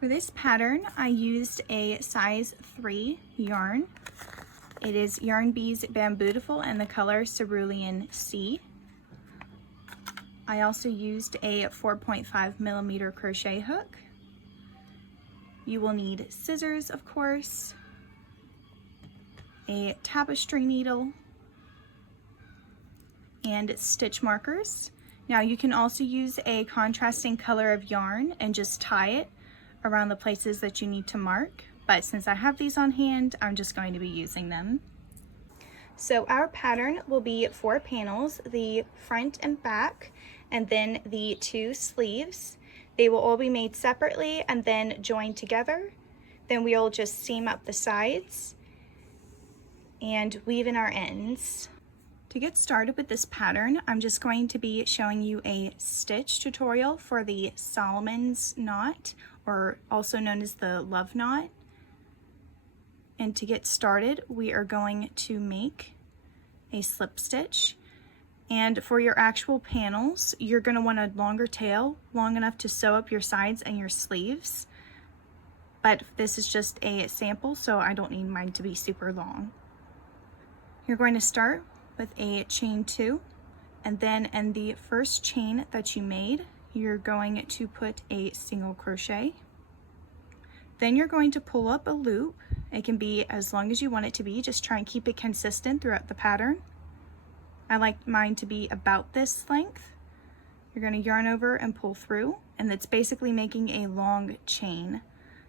For this pattern, I used a size 3 yarn. It is Yarn Bee's Bambootiful and the color Cerulean C. I also used a 4.5mm crochet hook. You will need scissors, of course, a tapestry needle, and stitch markers. Now you can also use a contrasting color of yarn and just tie it around the places that you need to mark, but since I have these on hand, I'm just going to be using them. So our pattern will be 4 panels, the front and back, and then the 2 sleeves. They will all be made separately and then joined together. Then we'll just seam up the sides and weave in our ends. To get started with this pattern, I'm just going to be showing you a stitch tutorial for the Solomon's knot, or also known as the love knot. And to get started, we are going to make a slip stitch. And for your actual panels, you're going to want a longer tail, long enough to sew up your sides and your sleeves. But this is just a sample, so I don't need mine to be super long. You're going to start with a chain 2, and then in the first chain that you made, you're going to put a single crochet. Then you're going to pull up a loop. It can be as long as you want it to be, just try and keep it consistent throughout the pattern. I like mine to be about this length. You're going to yarn over and pull through, and that's basically making a long chain.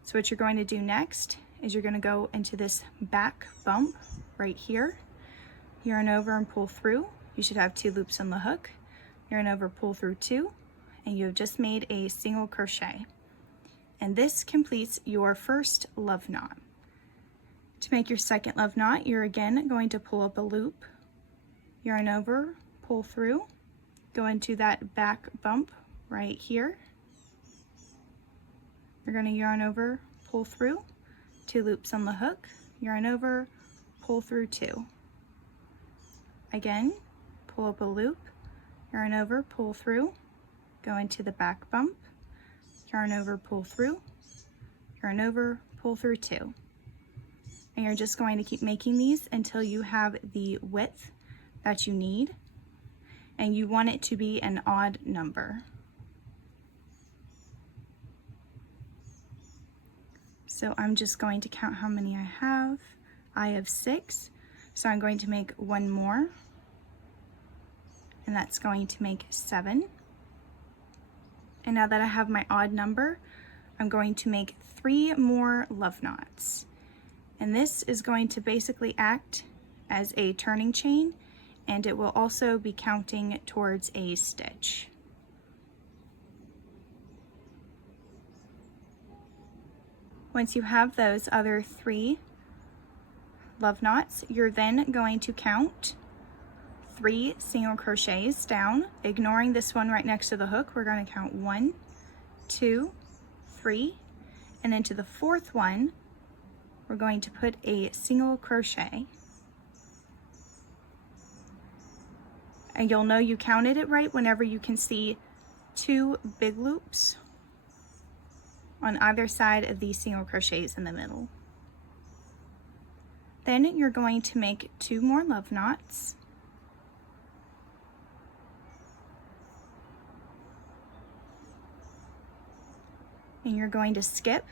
So what you're going to do next is you're going to go into this back bump right here. Yarn over and pull through. You should have 2 loops on the hook. Yarn over, pull through 2, and you have just made a single crochet. And this completes your first love knot. To make your second love knot, you're again going to pull up a loop, yarn over, pull through, go into that back bump right here. You're going to yarn over, pull through, 2 loops on the hook, yarn over, pull through 2. Again, pull up a loop, yarn over, pull through, go into the back bump, yarn over, pull through, yarn over, pull through 2. And you're just going to keep making these until you have the width that you need, and you want it to be an odd number. So I'm just going to count how many I have. I have 6, so I'm going to make 1 more, and that's going to make 7. And now that I have my odd number, I'm going to make 3 more love knots. And this is going to basically act as a turning chain, and it will also be counting towards a stitch. Once you have those other 3 love knots, you're then going to count 3 single crochets down, ignoring this one right next to the hook. We're going to count 1, 2, 3, and into the 4th one, we're going to put a single crochet. And you'll know you counted it right whenever you can see 2 big loops on either side of these single crochets in the middle. Then you're going to make 2 more love knots. And you're going to skip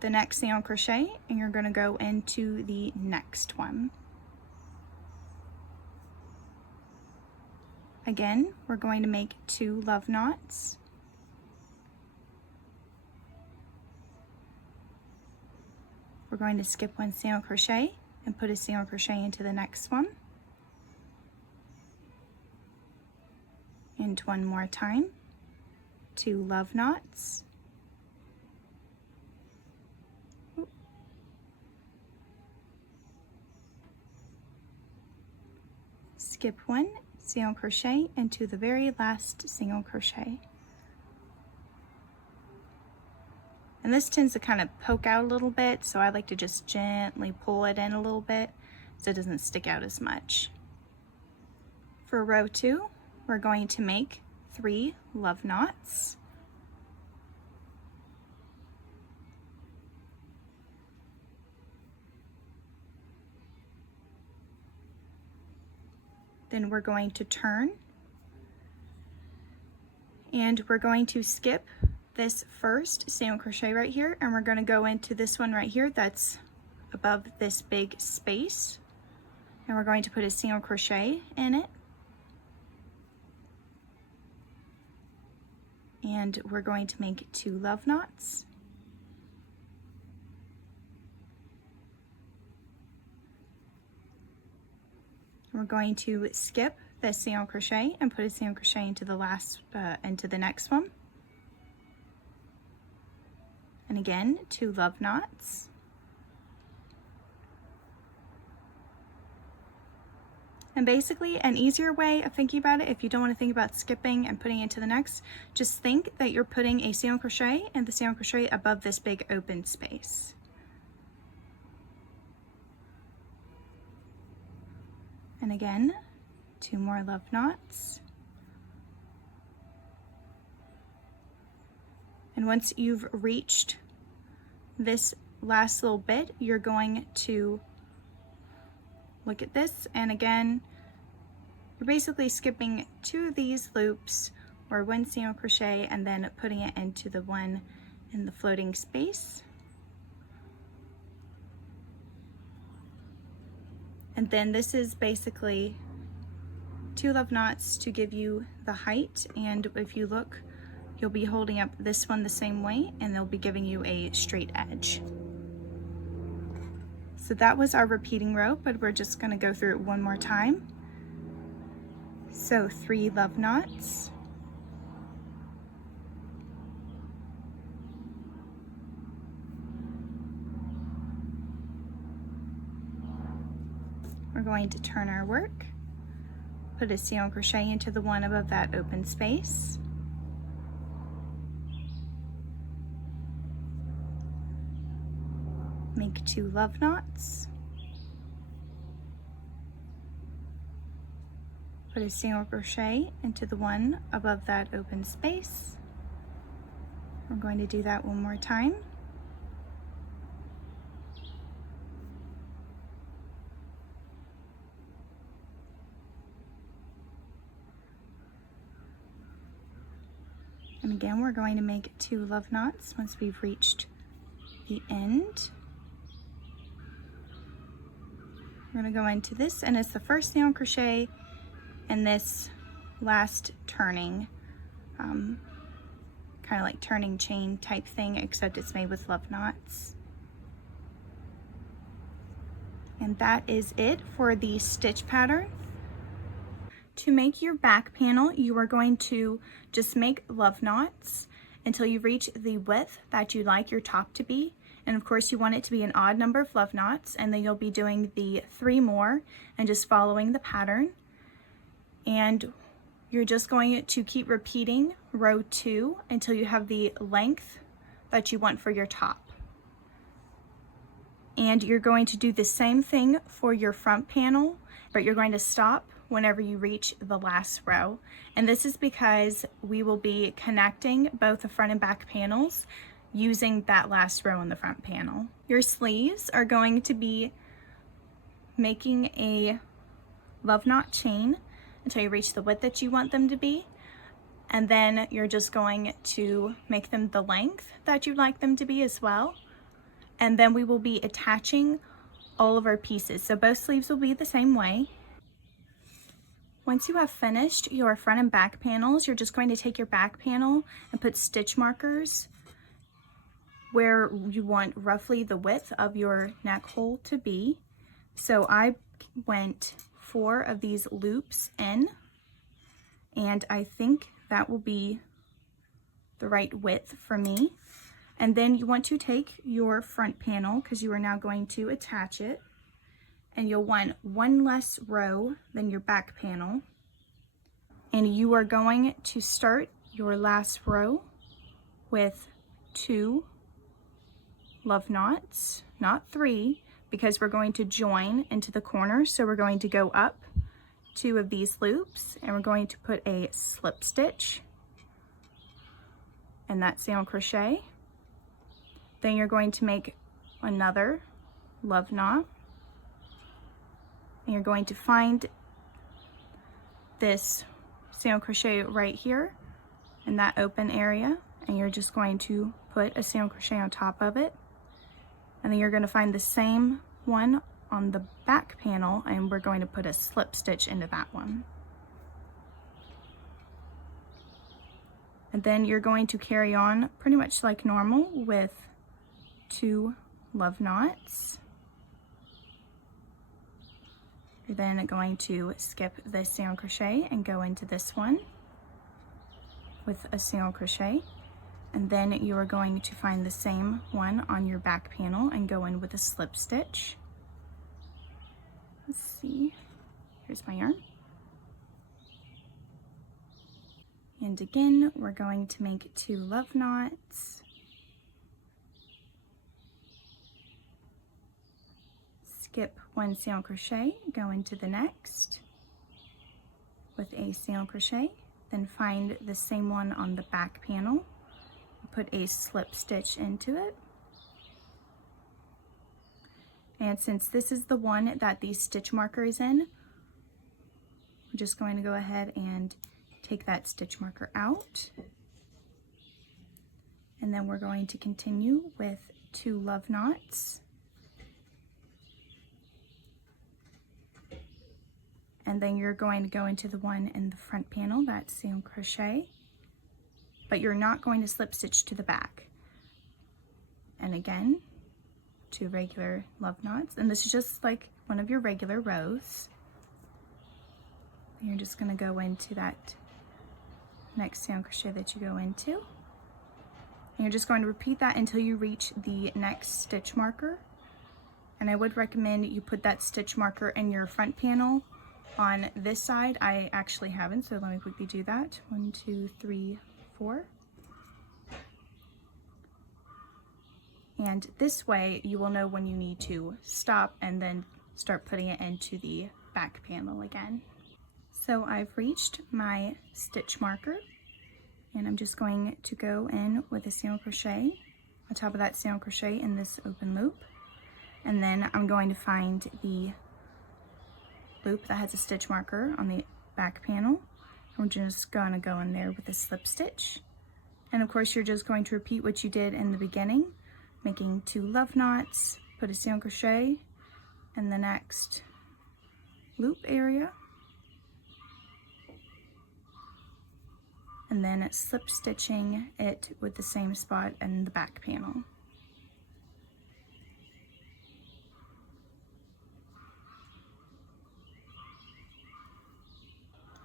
the next single crochet, and you're going to go into the next one. Again, we're going to make 2 love knots. We're going to skip 1 single crochet and put a single crochet into the next one. And 1 more time, 2 love knots. Skip 1 single crochet into the very last single crochet. And this tends to kind of poke out a little bit, so I like to just gently pull it in a little bit so it doesn't stick out as much. For row 2, we're going to make 3 love knots. Then we're going to turn, and we're going to skip this first single crochet right here, and we're going to go into this one right here that's above this big space, and we're going to put a single crochet in it, and we're going to make 2 love knots. We're going to skip the single crochet and put a single crochet into the next one. And again, 2 love knots. And basically an easier way of thinking about it, if you don't want to think about skipping and putting it into the next, just think that you're putting a single crochet and the single crochet above this big open space. And again, 2 more love knots. And once you've reached this last little bit, you're going to look at this, and again, you're basically skipping 2 of these loops or 1 single crochet and then putting it into the one in the floating space. And then this is basically 2 love knots to give you the height, and if you look, you'll be holding up this one the same way and they'll be giving you a straight edge. So that was our repeating row, but we're just going to go through it one more time. So 3 love knots, we're going to turn our work, put a single crochet into the one above that open space, make 2 love knots, put a single crochet into the one above that open space. We're going to do that one more time. And again, we're going to make 2 love knots once we've reached the end. We're going to go into this, and it's the first single crochet and this last turning, kind of like turning chain type thing, except it's made with love knots. And that is it for the stitch pattern. To make your back panel, you are going to just make love knots until you reach the width that you'd like your top to be. And of course you want it to be an odd number of love knots, and then you'll be doing the 3 more and just following the pattern. And you're just going to keep repeating row 2 until you have the length that you want for your top. And you're going to do the same thing for your front panel, but you're going to stop whenever you reach the last row. And this is because we will be connecting both the front and back panels using that last row in the front panel. Your sleeves are going to be making a love knot chain until you reach the width that you want them to be, and then you're just going to make them the length that you'd like them to be as well. And then we will be attaching all of our pieces, so both sleeves will be the same way. Once you have finished your front and back panels, you're just going to take your back panel and put stitch markers where you want roughly the width of your neck hole to be. So I went 4 of these loops in, and I think that will be the right width for me. And then you want to take your front panel, because you are now going to attach it, and you'll want 1 less row than your back panel. And you are going to start your last row with 2 love knots, not 3, because we're going to join into the corner. So we're going to go up 2 of these loops, and we're going to put a slip stitch and that single crochet. Then you're going to make another love knot, and you're going to find this single crochet right here in that open area, and you're just going to put a single crochet on top of it, and then you're going to find the same one on the back panel, and we're going to put a slip stitch into that one. And then you're going to carry on pretty much like normal with 2 love knots. You're then going to skip the single crochet and go into this one with a single crochet, and then you are going to find the same one on your back panel and go in with a slip stitch. Let's see, here's my yarn. And again, we're going to make 2 love knots. Skip 1 single crochet, go into the next with a single crochet, then find the same one on the back panel, put a slip stitch into it. And since this is the one that the stitch marker is in, we're just going to go ahead and take that stitch marker out. And then we're going to continue with 2 love knots. And then you're going to go into the one in the front panel, that single crochet, but you're not going to slip stitch to the back. And again, 2 regular love knots, and this is just like one of your regular rows. And you're just going to go into that next single crochet that you go into, and you're just going to repeat that until you reach the next stitch marker. And I would recommend you put that stitch marker in your front panel on this side. I actually haven't, so let me quickly do that. 1, 2, 3, 4. And this way you will know when you need to stop and then start putting it into the back panel again. So I've reached my stitch marker, and I'm just going to go in with a single crochet on top of that single crochet in this open loop, and then I'm going to find the loop that has a stitch marker on the back panel. We're just going to go in there with a slip stitch, and of course you're just going to repeat what you did in the beginning, making 2 love knots, put a single crochet in the next loop area, and then slip stitching it with the same spot in the back panel.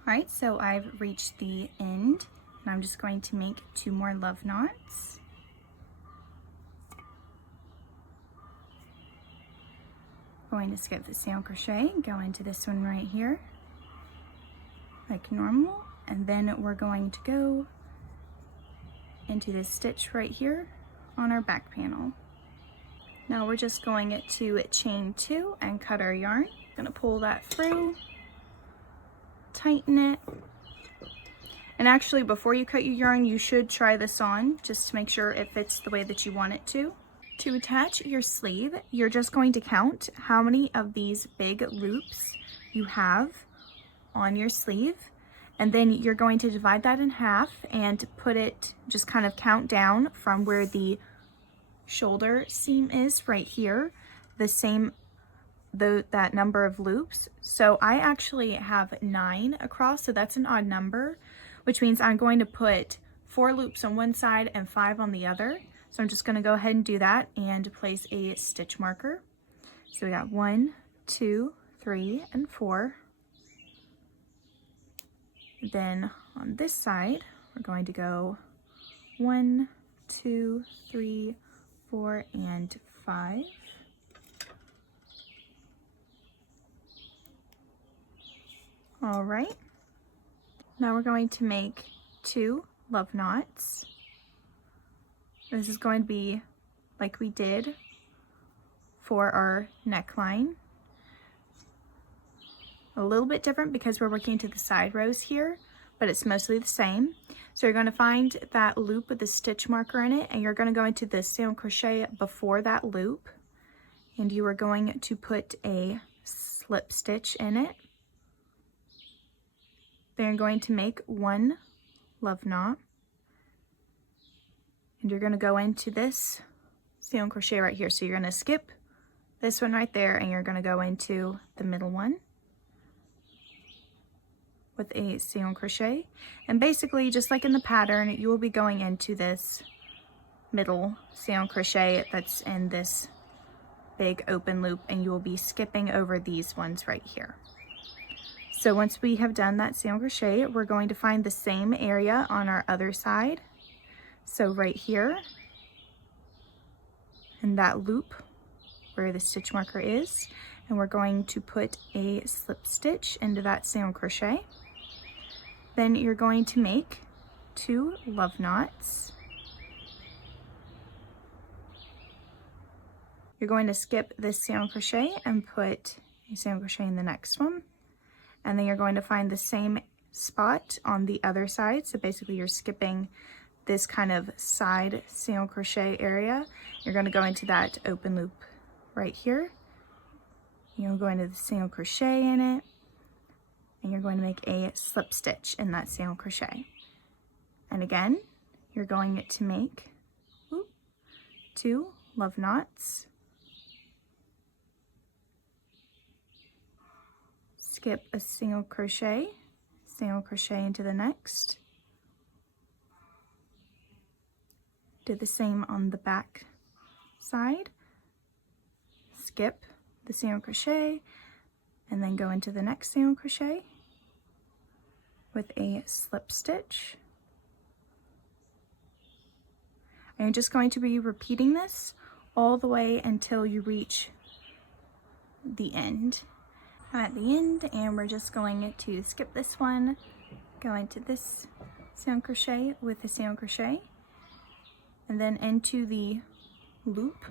Alright, so I've reached the end, and I'm just going to make 2 more love knots. Going to skip the single crochet, go into this one right here like normal, and then we're going to go into this stitch right here on our back panel. Now we're just going to chain 2 and cut our yarn. Gonna pull that through, tighten it, and actually before you cut your yarn you should try this on just to make sure it fits the way that you want it to. To attach your sleeve, you're just going to count how many of these big loops you have on your sleeve, and then you're going to divide that in half and put it, just kind of count down from where the shoulder seam is right here, that number of loops. So I actually have 9 across, so that's an odd number, which means I'm going to put 4 loops on one side and 5 on the other. So I'm just going to go ahead and do that and place a stitch marker. So we got 1, 2, 3, and 4. Then on this side, we're going to go 1, 2, 3, 4, and 5. All right. Now we're going to make 2 love knots. This is going to be like we did for our neckline. A little bit different because we're working to the side rows here, but it's mostly the same. So you're going to find that loop with the stitch marker in it, and you're going to go into the single crochet before that loop, and you are going to put a slip stitch in it. Then you're going to make 1 love knot, and you're going to go into this single crochet right here. So you're going to skip this one right there, and you're going to go into the middle one with a single crochet. And basically, just like in the pattern, you will be going into this middle single crochet that's in this big open loop, and you will be skipping over these ones right here. So once we have done that single crochet, we're going to find the same area on our other side. So right here in that loop where the stitch marker is, and we're going to put a slip stitch into that single crochet. Then you're going to make 2 love knots. You're going to skip this single crochet and put a single crochet in the next one. And then you're going to find the same spot on the other side. So basically you're skipping this kind of side single crochet area. You're going to go into that open loop right here. You'll go into the single crochet in it, and you're going to make a slip stitch in that single crochet. And again, you're going to make 2 love knots, skip a single crochet into the next, do the same on the back side, skip the single crochet, and then go into the next single crochet with a slip stitch. And you're just going to be repeating this all the way until you reach the end. I'm at the end, and we're just going to skip this one, go into this single crochet with a single crochet, and then into the loop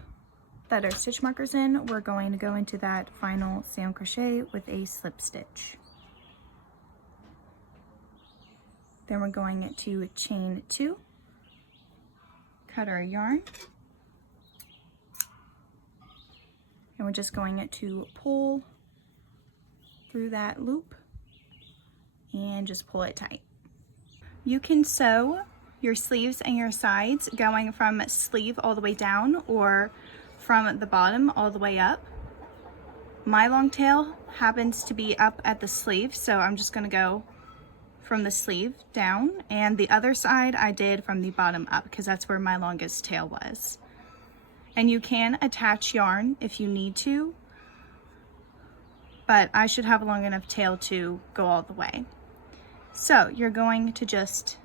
that our stitch marker's in, we're going to go into that final single crochet with a slip stitch. Then we're going to chain 2, cut our yarn, and we're just going to pull through that loop and just pull it tight. You can sew your sleeves and your sides going from sleeve all the way down or from the bottom all the way up. My long tail happens to be up at the sleeve, so I'm just going to go from the sleeve down, and the other side I did from the bottom up because that's where my longest tail was. And you can attach yarn if you need to, but I should have a long enough tail to go all the way. So you're going to just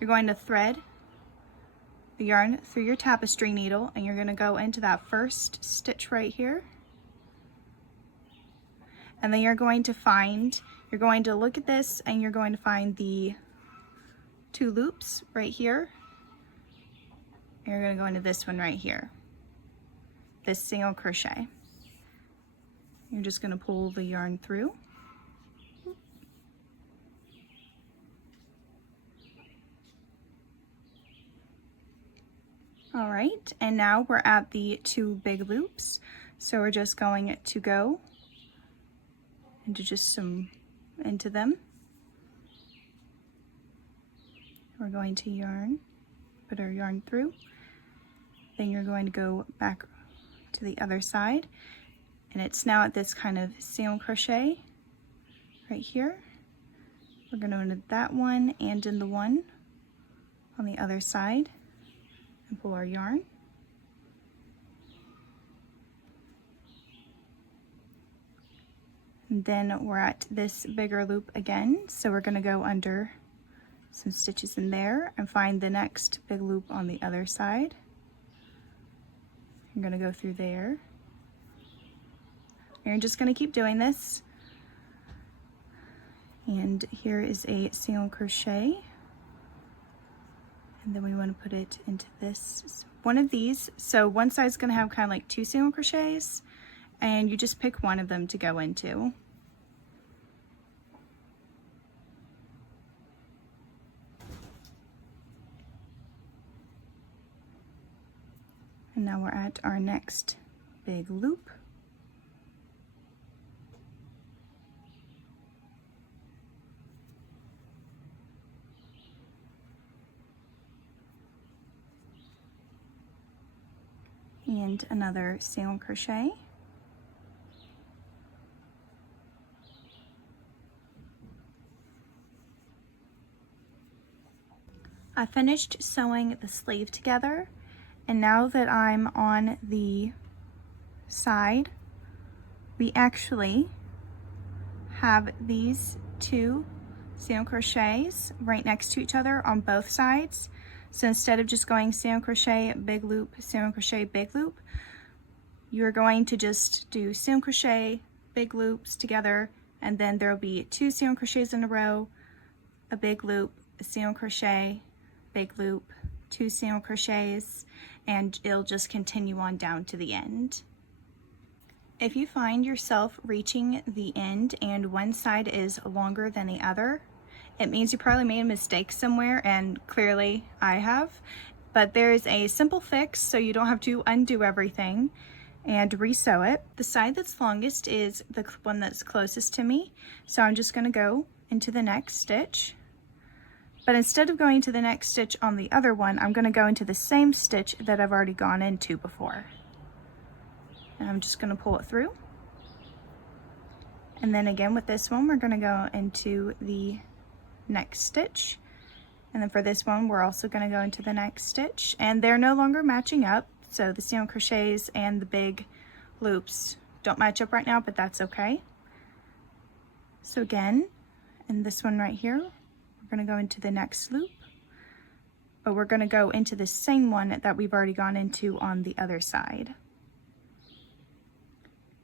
you're going to thread the yarn through your tapestry needle, and you're going to go into that first stitch right here. And then you're going to look at this, and you're going to find the 2 loops right here. And you're going to go into this one right here, this single crochet. You're just going to pull the yarn through. All right, and now we're at the 2 big loops. So we're just going to go into them. We're going to put our yarn through. Then you're going to go back to the other side, and it's now at this kind of single crochet right here. We're going to go into that one and in the one on the other side and pull our yarn. And then we're at this bigger loop again, so we're going to go under some stitches in there and find the next big loop on the other side. I'm going to go through there. And you're just going to keep doing this. And here is a single crochet. And then we want to put it into this one of these. So one side's going to have kind of like 2 single crochets, and you just pick one of them to go into. And now we're at our next big loop. and another single crochet. I finished sewing the sleeve together, and now that I'm on the side, we actually have these two single crochets right next to each other on both sides. So instead of just going single crochet, big loop, single crochet, big loop, you're going to just do single crochet, big loops together, and then there'll be 2 single crochets in a row, a big loop, a single crochet, big loop, 2 single crochets, and it'll just continue on down to the end. If you find yourself reaching the end and one side is longer than the other, it means you probably made a mistake somewhere, and clearly I have. But there's a simple fix so you don't have to undo everything and resew it. The side that's longest is the one that's closest to me, so I'm just going to go into the next stitch. But instead of going to the next stitch on the other one, I'm going to go into the same stitch that I've already gone into before. And I'm just going to pull it through. And then again with this one, we're going to go into the next stitch. And then for this one, we're also going to go into the next stitch. And they're no longer matching up. So the single crochets and the big loops don't match up right now, but that's okay. So again, in this one right here, we're going to go into the next loop. But we're going to go into the same one that we've already gone into on the other side.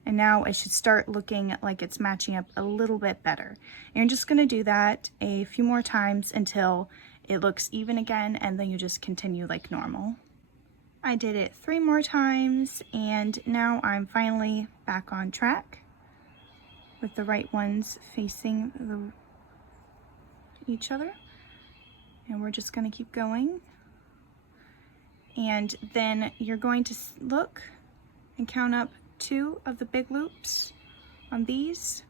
And now it should start looking like it's matching up a little bit better. And you're just going to do that a few more times until it looks even again, and then you just continue like normal. I did it 3 more times, and now I'm finally back on track with the right ones facing each other. And we're just going to keep going. And then you're going to look and count up 2 of the big loops on these,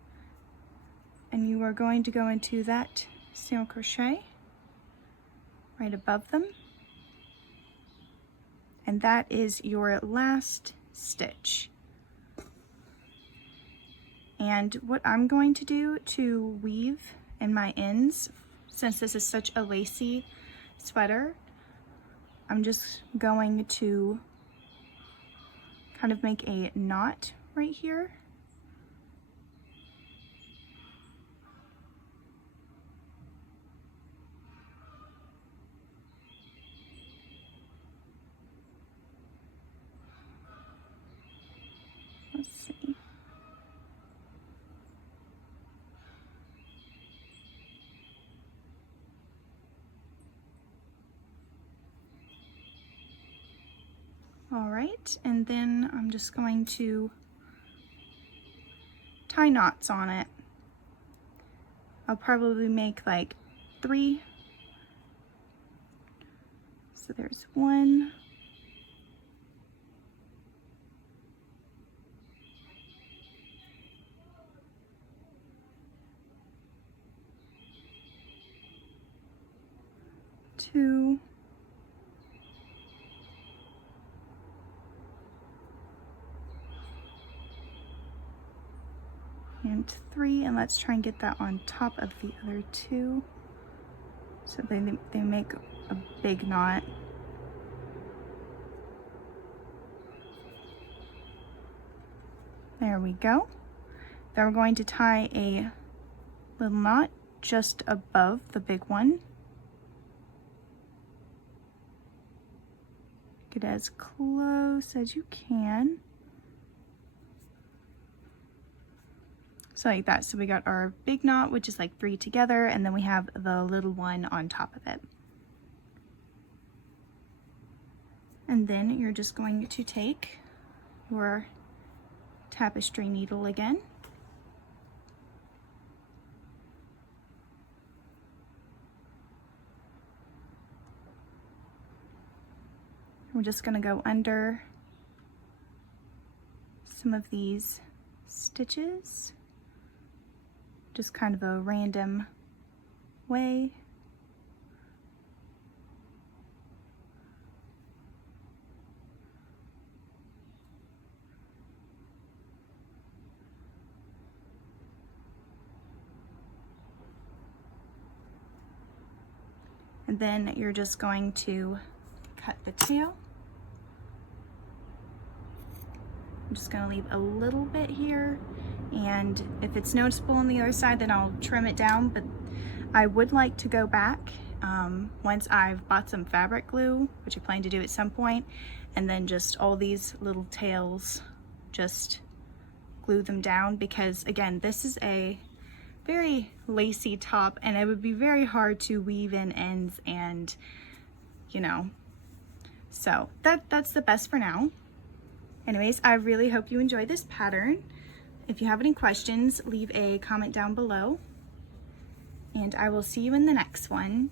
and you are going to go into that single crochet right above them, and that is your last stitch. And what I'm going to do to weave in my ends, since this is such a lacy sweater, I'm just going to kind of make a knot right here. Let's see. All right, and then I'm just going to tie knots on it. I'll probably make like 3. So there's 1, 2, and 3, and let's try and get that on top of the other 2 so they make a big knot. There we go. Then we're going to tie a little knot just above the big one. Get as close as you can. So like that. So we got our big knot, which is like 3 together, and then we have the little one on top of it. And then you're just going to take your tapestry needle again. We're just going to go under some of these stitches, just kind of a random way. Then you're just going to cut the tail. I'm just going to leave a little bit here, and if it's noticeable on the other side, then I'll trim it down. But I would like to go back once I've bought some fabric glue, which I plan to do at some point, and then just all these little tails, just glue them down, because again, this is a very lacy top and it would be very hard to weave in ends, and you know, so that's the best for now. Anyways, I really hope you enjoyed this pattern. If you have any questions, leave a comment down below, and I will see you in the next one.